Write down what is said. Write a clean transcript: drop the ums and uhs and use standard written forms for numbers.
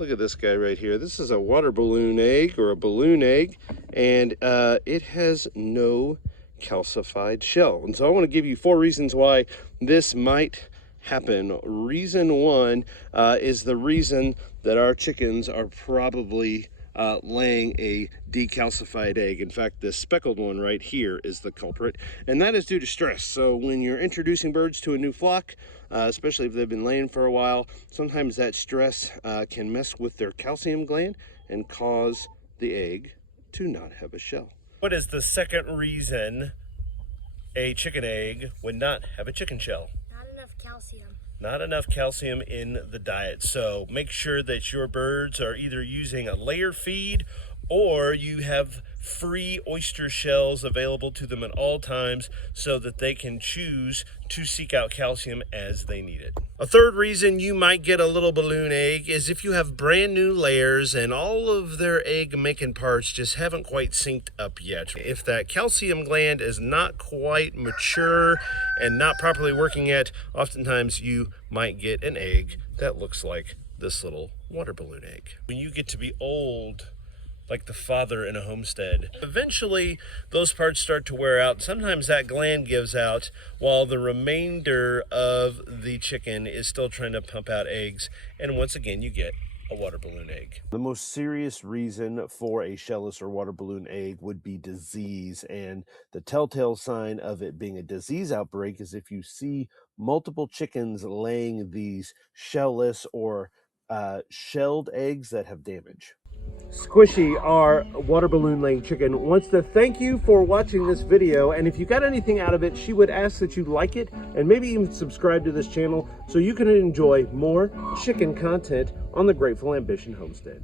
Look at this guy right here. This is a water balloon egg or a balloon egg, and it has no calcified shell. And so I want to give you 4 reasons why this might happen. Reason 1 is the reason that our chickens are probably laying a decalcified egg. In fact, this speckled one right here is the culprit, and that is due to stress. So when you're introducing birds to a new flock, especially if they've been laying for a while, sometimes that stress can mess with their calcium gland and cause the egg to not have a shell. What is the second reason a chicken egg would not have a chicken shell? Not enough calcium. Not enough calcium in the diet. So make sure that your birds are either using a layer feed or you have free oyster shells available to them at all times so that they can choose to seek out calcium as they need it. A third reason you might get a little balloon egg is if you have brand new layers and all of their egg making parts just haven't quite synced up yet. If that calcium gland is not quite mature and not properly working yet, oftentimes you might get an egg that looks like this little water balloon egg. When you get to be old, like the father in a homestead, eventually those parts start to wear out. Sometimes that gland gives out while the remainder of the chicken is still trying to pump out eggs. And once again, you get a water balloon egg. The most serious reason for a shellless or water balloon egg would be disease. And the telltale sign of it being a disease outbreak is if you see multiple chickens laying these shellless or shelled eggs that have damage. Squishy, our water balloon laying chicken, wants to thank you for watching this video, and if you got anything out of it, she would ask that you like it and maybe even subscribe to this channel so you can enjoy more chicken content on the Grateful Ambition Homestead.